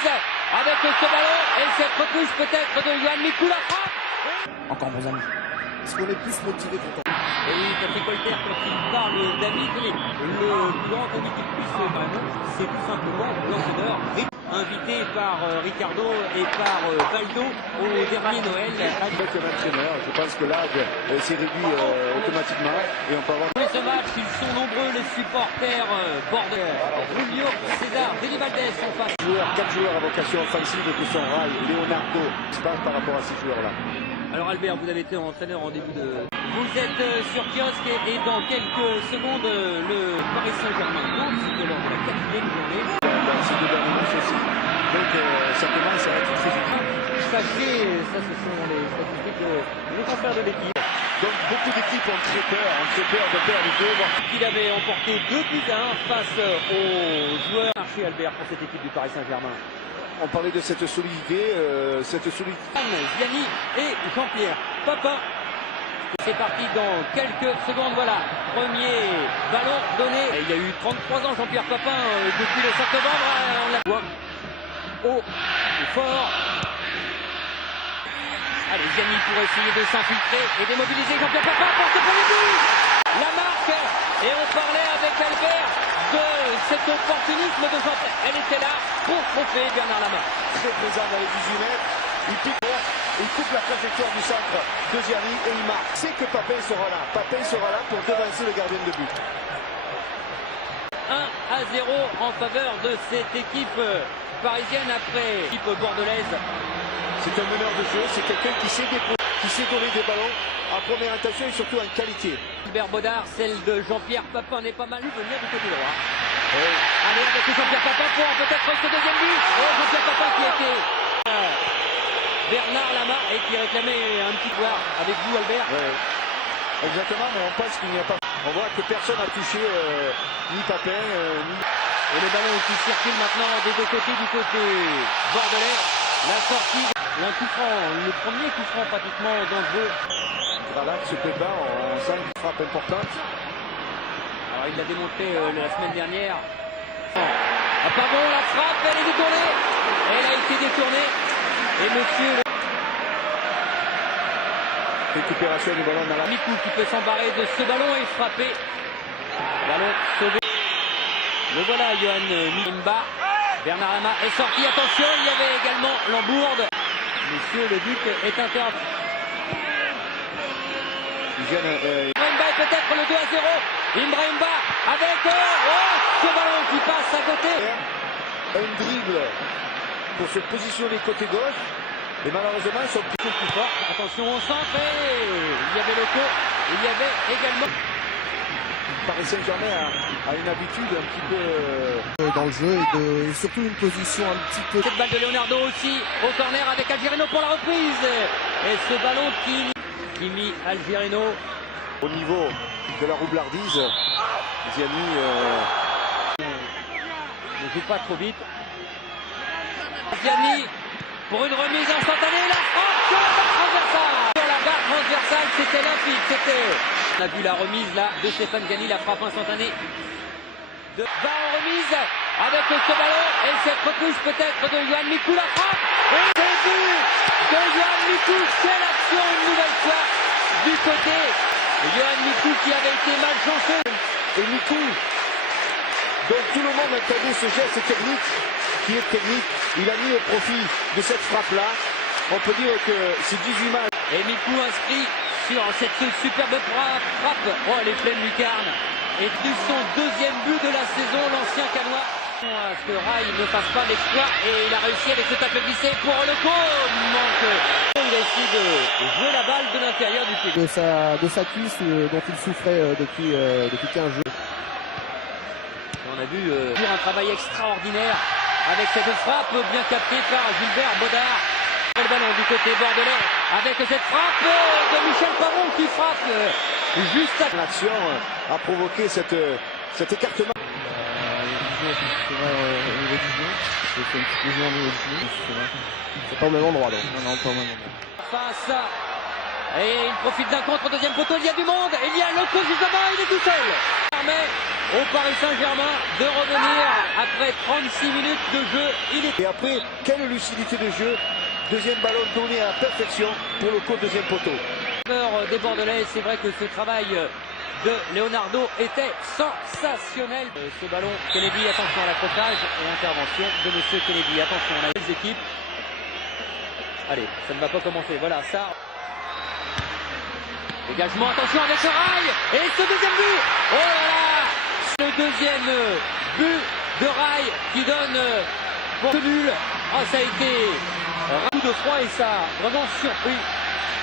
remise avec ce ballon et cette repousse peut-être de Yohan Mikou, la frappe. Encore bons amis. Est-ce qu'on est plus motivé qu'on pense? Et oui, Patrick Holter, quand il parle d'Ami, le plus grand ami qu'il puisse vraiment, c'est tout simplement l'entraîneur, invité par Ricardo et par Valdo au dernier Noël. Avec un entraîneur, je pense que là, c'est réduit automatiquement et on peut avoir... Pour ce match, ils sont nombreux les supporters bordelais. Julio César, Denis Valdez en face. 4 joueurs à vocation offensive que sont Rai, Leonardo, je pense par rapport à ces joueurs-là. Alors Albert, vous avez été entraîneur en début de... Vous êtes sur kiosque et dans quelques secondes, le Paris Saint-Germain c'est lors de la 4e journée. Dans ces 2 derniers matchs aussi. Donc ça commence à être très vite. Sachez, ça ce sont les statistiques de nos confrères de l'équipe. Donc beaucoup d'équipes ont très peur de perdre les 2. Il avait emporté 2-1 face aux joueurs. Marché Albert pour cette équipe du Paris Saint-Germain. On parlait de cette solidité, Ziani et Jean-Pierre Papin. C'est parti dans quelques secondes, voilà. Premier ballon donné. Et il y a eu 33 ans Jean-Pierre Papin depuis le 7 novembre. On l'a voit haut et fort. Allez, Ziani pour essayer de s'infiltrer et démobiliser Jean-Pierre Papin pour ce premier but. La marque. Et on parlait avec Albert de cet opportunisme de Jean-Pierre. Elle était là pour tromper Bernard Lama. très présent dans les 18 mètres. Il pique, il coupe la trajectoire du centre de Ziani et il marque. C'est que Papin sera là. Papin sera là pour devancer le gardien de but. 1-0 en faveur de cette équipe parisienne après l'équipe bordelaise. C'est un meneur de jeu, c'est quelqu'un qui sait donner des ballons en première intention et surtout en qualité. Albert Baudard, celle de Jean-Pierre Papin n'est pas mal venir du côté droit. Oui. Allez avec Jean-Pierre Papin pour peut-être ce deuxième but. Oh, Jean-Pierre Papin qui était Bernard Lama et qui réclamait un petit pouvoir avec vous Albert. Oui. Exactement, mais on pense qu'il n'y a pas. On voit que personne n'a touché ni Papin ni. Et le ballon qui circule maintenant des deux côtés du côté bordelais. La sortie, un coup franc, le premier coup franc pratiquement dangereux. Gralac se prépare, on sent une frappe importante. Alors il l'a démontré la semaine dernière. Ah, pas bon, la frappe, elle est détournée. Elle a été détournée. Et monsieur Récupération du ballon dans la... Mikou qui peut s'embarrer de ce ballon et frapper. Ballon sauvé. Le voilà, Yohan Mimba. Bernard Lama est sorti. Attention, il y avait également Lambourde. Monsieur, le but est interdit. Ibrahimba est peut-être le 2-0. Ibrahimba avec ce ballon qui passe à côté. Un dribble pour se positionner côté gauche. Et malheureusement, ils sont plus forts. Attention au centre et il y avait Loco. Il y avait également... Paris Saint-Germain a une habitude un petit peu Dans le jeu et surtout une position un petit peu... Cette balle de Leonardo aussi au corner avec Algerino pour la reprise. Et ce ballon qui mit Algerino au niveau de la roublardise. Ziani ne joue pas trop vite. Ziani pour une remise instantanée. La frappe sur la barre transversale. Sur la barre transversale, c'était limpide. On a vu la remise là de Stéphane Ziani, la frappe instantanée. De bas en remise avec ce ballon et cette repousse peut-être de Yohan Mikou, la frappe. Et c'est but de Yohan Mikou. Quelle action une nouvelle fois du côté Yohan Mikou qui avait été malchanceux. et Mikou. Donc tout le monde attendait ce geste technique qui est technique. Il a mis au profit de cette frappe-là. On peut dire que c'est 18 matchs. Et Mikou inscrit sur cette superbe frappe. Oh, elle est pleine lucarne. Et de son deuxième but de la saison, l'ancien Canois. À ce que Rai ne fasse pas l'exploit. Et il a réussi avec ce tacle glissé pour le coup. Manque. Il a essayé de jouer la balle de l'intérieur du pied. De sa cuisse dont il souffrait depuis 15 jours. On a vu un travail extraordinaire avec cette frappe bien captée par Gilbert Baudard. Le ballon du côté bordelais avec cette frappe de Michel Paron qui frappe juste à L'action a provoqué cet écartement. C'est pas au même endroit donc. Non, pas au même endroit. face. Et il profite d'un contre, deuxième poteau, il y a du monde, il y a Loco justement, il est tout seul. Permet au Paris Saint-Germain de revenir après 36 minutes de jeu. Et après, quelle lucidité de jeu. Deuxième ballon donné à la perfection pour le deuxième poteau. Des Bordelais, c'est vrai que ce travail de Leonardo était sensationnel. Ce ballon, Kennedy, attention à l'accrochage et intervention de monsieur Kennedy. Attention, on a les équipes. Allez, ça ne va pas commencer. Voilà, ça. Dégagement, attention avec le rail. Et ce deuxième but. Oh là là. Le deuxième but de rail qui donne pour le nul. Oh, ça a été un coup de froid et ça a vraiment surpris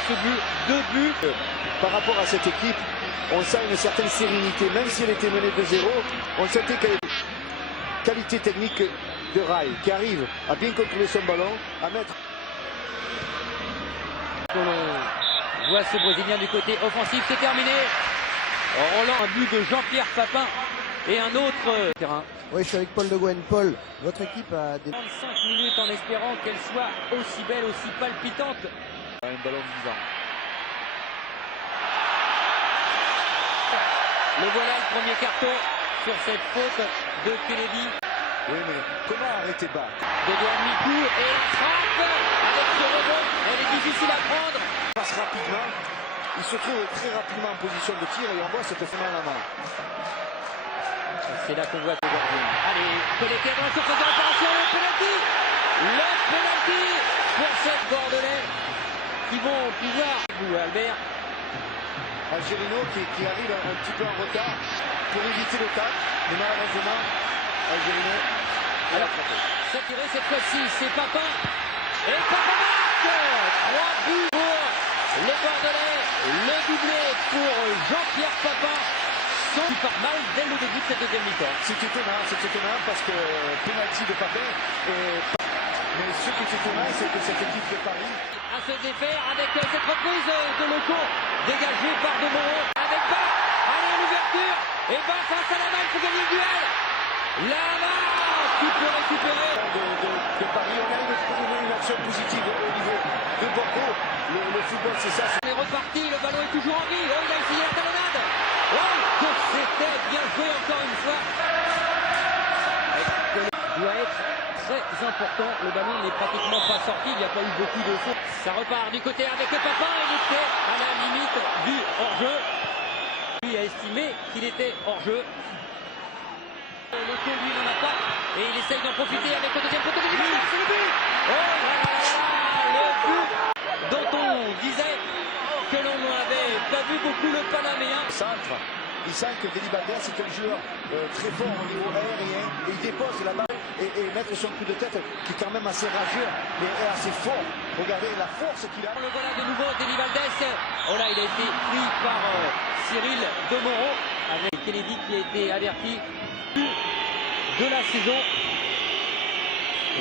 ce but. Deux buts. Par rapport à cette équipe, on sent une certaine sérénité. Même si elle était menée de 0, on sentait qu'elle avait une qualité technique de rail qui arrive à bien contrôler son ballon, à mettre. On voit ce Brésilien du côté offensif, c'est terminé. Roland, un but de Jean-Pierre Papin et un autre terrain. Oui, je suis avec Paul de Gouin. Paul, votre équipe a des 35 minutes en espérant qu'elle soit aussi belle, aussi palpitante. Un ballon vivant. Le voilà le premier carton sur cette faute de Kennedy. Oui, mais comment arrêter bas? De Douane Mikou et la frappe avec ce rebond. Elle est difficile à prendre. Il passe rapidement. Il se trouve très rapidement en position de tir et on voit cette fin à la main. C'est là qu'on voit le gardien. Allez, connecté dans la surface de réparation. Le penalty. Le penalty pour cette Bordelais qui vont pouvoir. Vous, Albert. Algerino qui arrive un petit peu en retard pour éviter le tacle. Mais malheureusement, Algerino a la frappé. Ça tiré cette fois-ci, c'est Papin. Et Papin marque 3 buts pour les Bordelais. Le doublé pour Jean-Pierre Papin. Son part mal dès le début de cette deuxième mi-temps. C'est étonnant parce que penalty de Papin. Mais ce qui est étonnant, c'est que cette équipe de Paris à se défaire avec cette reprise de Loco dégagée par De Moreau avec Bach. Allez, à l'ouverture. Et Bach face à la main pour gagner le duel. La main qui peut récupérer. De Paris, on a une action positive au niveau de Bordeaux. Le football, c'est ça. On est reparti, le ballon est toujours en vie. Oh, il a essayé la talonnade. Oh, que c'était bien joué encore une fois. Il doit être très important. Le ballon n'est pratiquement pas sorti. Il n'y a pas eu beaucoup de fautes. Ça repart du côté avec le Papin. Il était à la limite du hors-jeu. Lui a estimé qu'il était hors-jeu. Le tour, lui, n'en a pas. Et il essaye d'en profiter avec le deuxième poteau. C'est le but. Oh là là là, le but dont on disait que l'on n'avait pas vu beaucoup le Panaméen. Centre. Il sent que Deli Valdez c'est un joueur très fort au niveau aérien et il dépose la balle et mettre son coup de tête qui est quand même assez rageux mais assez fort. Regardez la force qu'il a. Le voilà de nouveau Deli Valdez. Oh là, il a été pris par Cyril De Moreau avec Kennedy qui a été averti de la saison.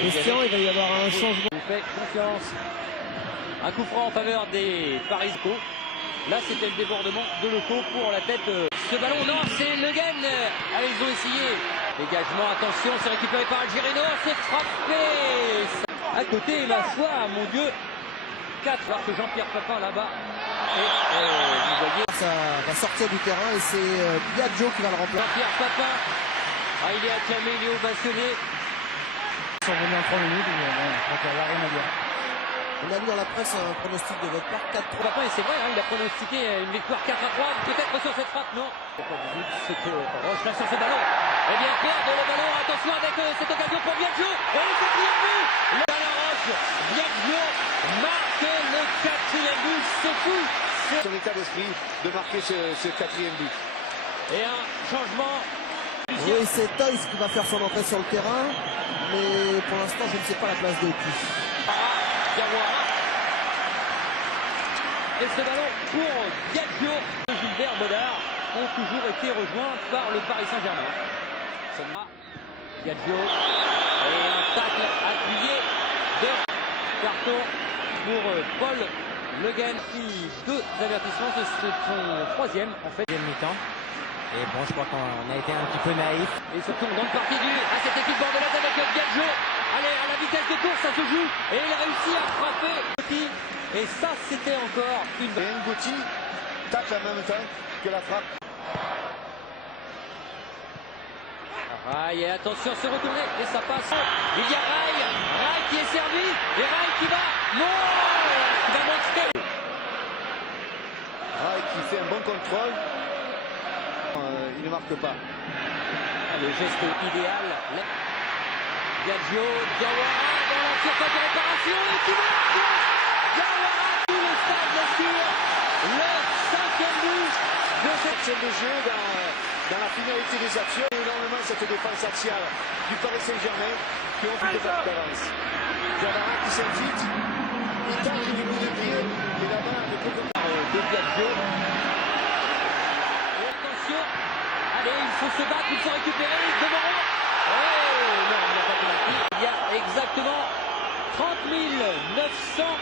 Christian, il va y avoir un changement. Je vous fais confiance. Un coup franc en faveur des Parisco. Là, c'était le débordement de Loco pour la tête. Ce ballon, non, c'est Le Guen. Allez, ils ont essayé. Dégagement, attention, c'est récupéré par Algerino. C'est frappé. À côté, ma foi, mon Dieu. 4, alors que Jean-Pierre Papin là-bas. Et vous voyez. Ça va sortir du terrain et c'est Biagio qui va le remplacer. Jean-Pierre Papin. Ah, il est acclamé, il est ovationné. Ils sont venus en 3 minutes, donc il n'y a rien à dire. On a lu dans la presse un pronostic de votre part 4-3. Papin, et c'est vrai, hein, il a pronostiqué une victoire 4-3, peut-être sur cette frappe, non. C'est pas visible ce que Roche là sur ce ballon. Eh bien, perdre le ballon, attention avec cette occasion pour Biagio. Et le quatrième but. La Roche, Biagio marque le quatrième but, c'est fou. Son état d'esprit de marquer ce quatrième but. Et un changement. Oui, c'est Toys qui va faire son entrée sur le terrain, mais pour l'instant, je ne sais pas la place de qui. Diawara. Et ce ballon pour Biagio et Gilbert Bodard ont toujours été rejoints par le Paris Saint-Germain. Biagio et un tacle appuyé de carton pour Paul Le Guen. 2 avertissements, c'est son 3e en fait. Deuxième mi-temps. Et bon, je crois qu'on a été un petit peu naïf. Et surtout, on donne partie à cette équipe bordelaise avec Biagio. Allez, à la vitesse de course, ça se joue. Et il a réussi à frapper. Et ça, c'était encore une... Et Ngoti tacle en même temps que la frappe. Rail, et attention, se retourner, et ça passe. Il y a Rail, Rail qui est servi, et Rail qui va, non, qui va montrer. Rail qui fait un bon contrôle. Il ne marque pas. Le geste idéal. Gaggio, Diawara dans la surface de réparation, et qui marque. Diawara, tout le stade assure le 5e but de cette C'est le jeu dans la finalité des actions. Énormément cette défense axiale du Paris Saint-Germain qui ont fait des bacs d'avance. Diawara qui s'invite, il tente du coup de pied et là-bas ne peut que de Gaggio. Et attention, allez, il faut se battre, il faut récupérer, de Moreau. Oh non, il n'y a pas de marqué. Il y a exactement 30 993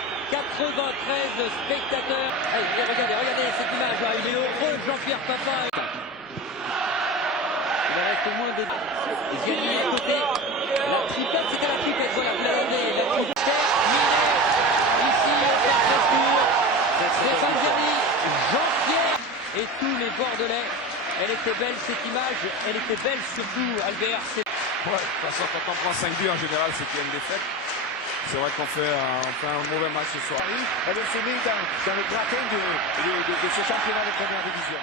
spectateurs. Allez, et regardez cette image, là, il est heureux, Jean-Pierre Papin. Il reste moins de... Gianni à côté. La triplette, c'était la triplette, voilà, vous l'avez donné. La triplette, Minet, ici, au Carrefour. Stéphane Gianni, Jean-Pierre et tous les Bordelais. Elle était belle cette image, elle était belle surtout, Albert. Ouais, de toute façon, quand on prend 5 buts en général, c'est qu'il y a une défaite. C'est vrai qu'on fait un mauvais match ce soir. Paris, elle se met dans le gratin de ce championnat de première division.